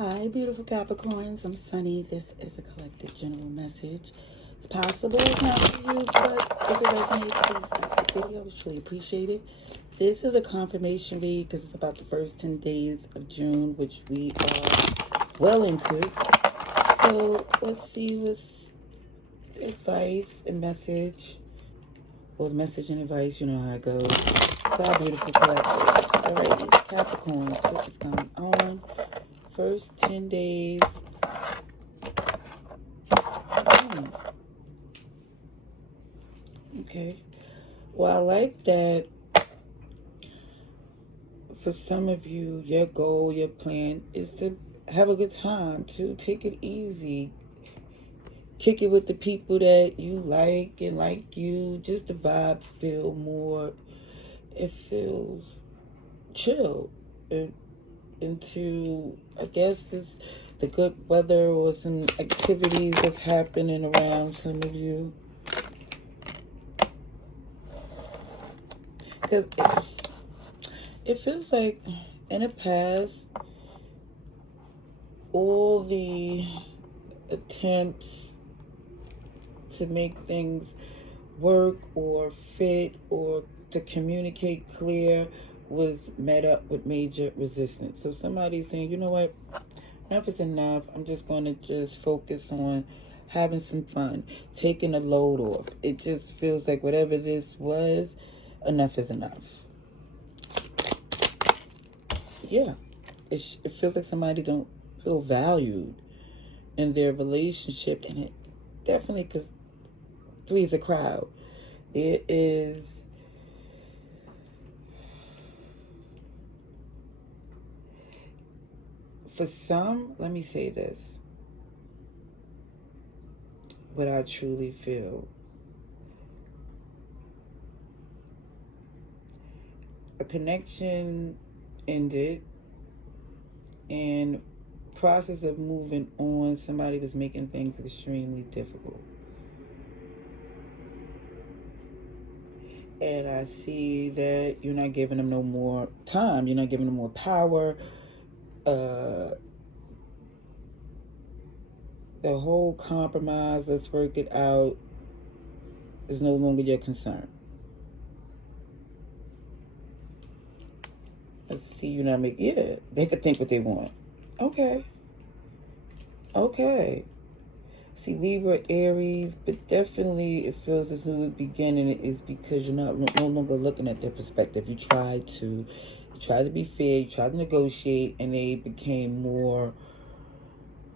Hi, beautiful Capricorns. I'm Sunny. This is a collective general message. It's possible it's not for you, but if it resonates, please like the video. I would truly appreciate it. This is a confirmation read because it's about the first 10 days of June, which we are well into. So let's see what's advice and message. Well, message and advice, you know how it goes. For our beautiful collective. Alrighty, Capricorns, what is going on? First 10 days. Okay. Well, I like that for some of you, your goal, your plan is to have a good time, to take it easy. Kick it with the people that you like and like you. Just the vibe feel more, it feels chill. Into, I guess, it's the good weather or some activities that's happening around some of you. Because it feels like in the past, all the attempts to make things work or fit or to communicate clear was met up with major resistance. So somebody's saying, you know what, enough is enough. I'm just going to just focus on having some fun, taking a load off. It just feels like whatever this was, enough is enough. Yeah, it feels like somebody don't feel valued in their relationship, and it definitely, because 3 is a crowd. It is for some, let me say this, what I truly feel. A connection ended, and process of moving on, somebody was making things extremely difficult. And I see that you're not giving them no more time. You're not giving them more power. The whole compromise, let's work it out, is no longer your concern. Let's see, you're not making, yeah, they could think what they want. Okay. See, Libra, Aries, but definitely it feels this new beginning is because you're no longer looking at their perspective. You tried to be fair, you tried to negotiate, and they became more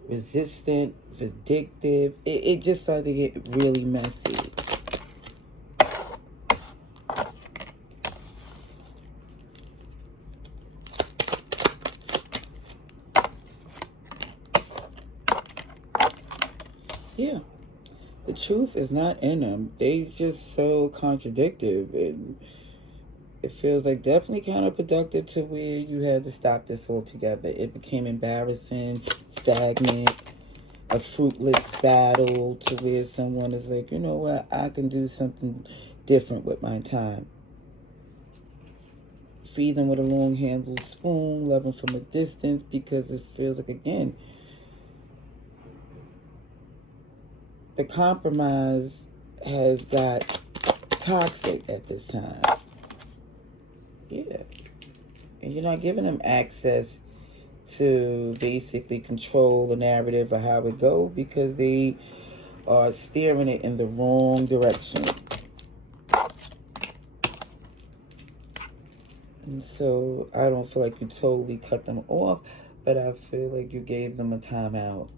resistant, vindictive. It just started to get really messy. Yeah. The truth is not in them. They just so contradictory, and it feels like definitely counterproductive to where you had to stop this altogether. It became embarrassing, stagnant, a fruitless battle to where someone is like, you know what, I can do something different with my time. Feed them with a long-handled spoon, love them from a distance, because it feels like, again, the compromise has got toxic at this time. Yeah. And you're not giving them access to basically control the narrative of how it go, because they are steering it in the wrong direction. And so I don't feel like you totally cut them off, but I feel like you gave them a timeout.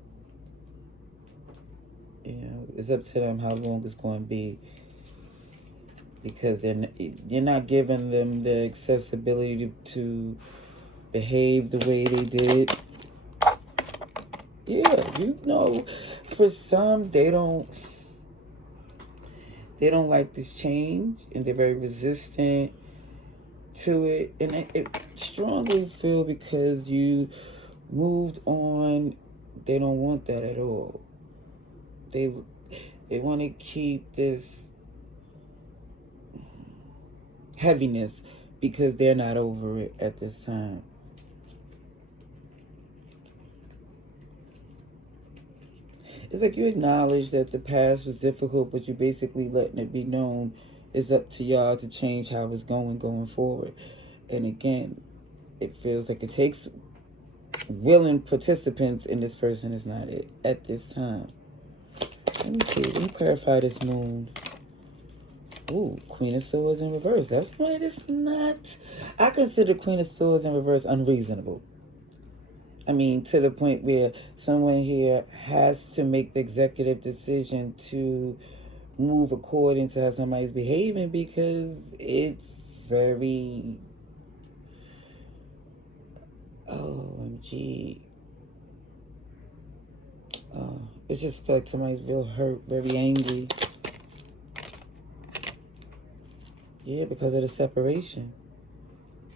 You know, it's up to them how long it's going to be, because you're not giving them the accessibility to behave the way they did. Yeah, you know, for some, they don't like this change, and they're very resistant to it. And it strongly feel because you moved on, they don't want that at all. They want to keep this heaviness because they're not over it at this time. It's like you acknowledge that the past was difficult, but you basically letting it be known it's up to y'all to change how it's going forward. And again, it feels like it takes willing participants, and this person is not it at this time. Let me see. Let me clarify this moon. Ooh, Queen of Swords in reverse. That's right. It's not. I consider Queen of Swords in reverse unreasonable. I mean, to the point where someone here has to make the executive decision to move according to how somebody's behaving, because it's very, OMG. It's just like somebody's real hurt, very angry. Yeah, because of the separation.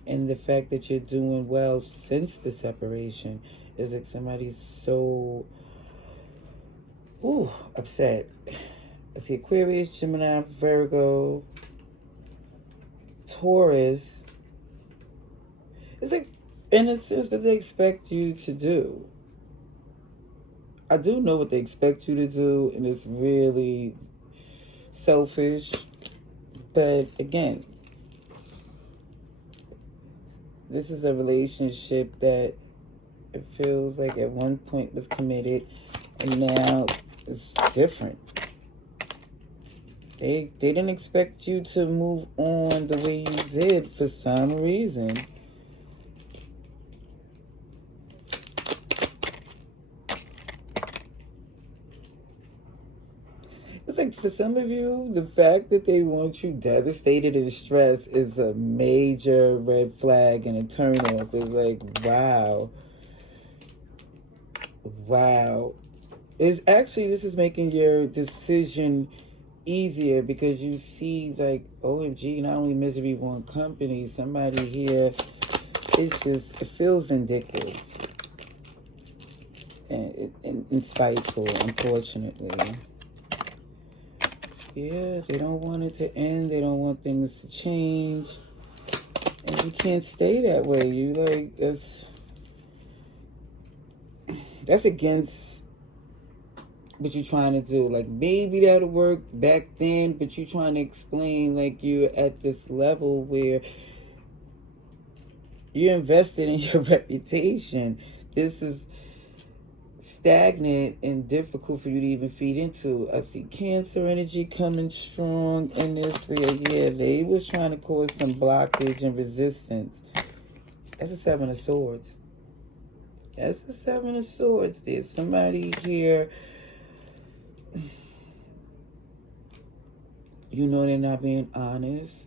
And the fact that you're doing well since the separation is like somebody's so upset. I see Aquarius, Gemini, Virgo, Taurus. It's like, in a sense, what they expect you to do. I do know what they expect you to do, and it's really selfish. But again, this is a relationship that it feels like at one point was committed, and now it's different. They didn't expect you to move on the way you did for some reason. It's like, for some of you, the fact that they want you devastated and stressed is a major red flag and a turnoff. It's like, wow. Wow. It's actually, this is making your decision easier, because you see, like, OMG, not only misery won't company, somebody here, it feels vindictive and spiteful, unfortunately. Yeah, they don't want it to end. They don't want things to change. And you can't stay that way. You like, that's against what you're trying to do. Like, maybe that'll work back then, but you're trying to explain like you're at this level where you're invested in your reputation. This is stagnant and difficult for you to even feed into. I see Cancer energy coming strong in this where, yeah, they was trying to cause some blockage and resistance. That's a Seven of Swords. That's the Seven of Swords. There's somebody here, you know, they're not being honest.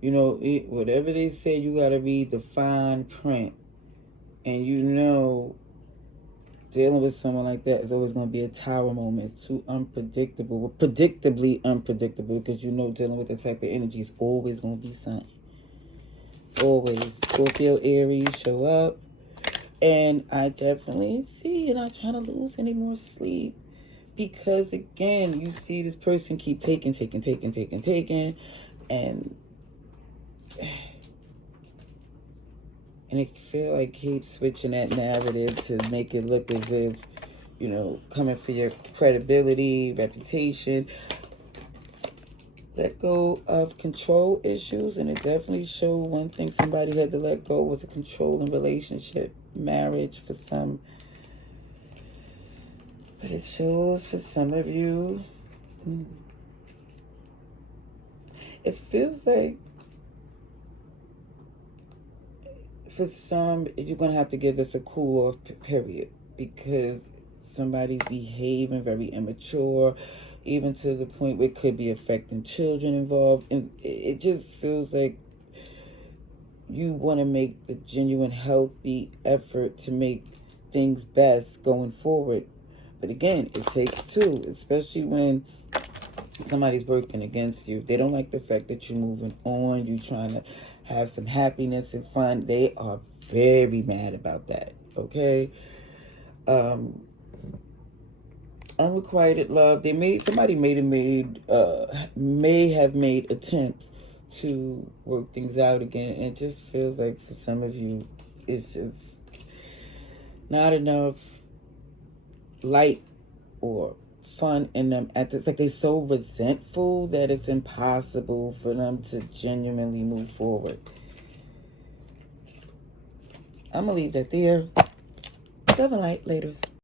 You know, whatever they say, you got to read the fine print. And you know, dealing with someone like that is always going to be a tower moment. It's too unpredictable. Predictably unpredictable, because you know dealing with that type of energy is always going to be something. Always. Scorpio, Aries, show up. And I definitely see you're not trying to lose any more sleep. Because, again, you see this person keep taking. And it feel like keep switching that narrative to make it look as if, you know, coming for your credibility, reputation. Let go of control issues, and it definitely showed one thing somebody had to let go was a controlling relationship, marriage for some. But it shows for some of you, it feels like for some, you're going to have to give this a cool off period, because somebody's behaving very immature, even to the point where it could be affecting children involved. And it just feels like you want to make the genuine, healthy effort to make things best going forward. But again, it takes two, especially when somebody's working against you. They don't like the fact that you're moving on. You're trying to have some happiness and fun. They are very mad about that, okay? Unrequited love. Somebody may have made attempts to work things out again. And it just feels like for some of you, it's just not enough light or fun in them. It's like they're so resentful that it's impossible for them to genuinely move forward. I'm going to leave that there. Love and light. Laters.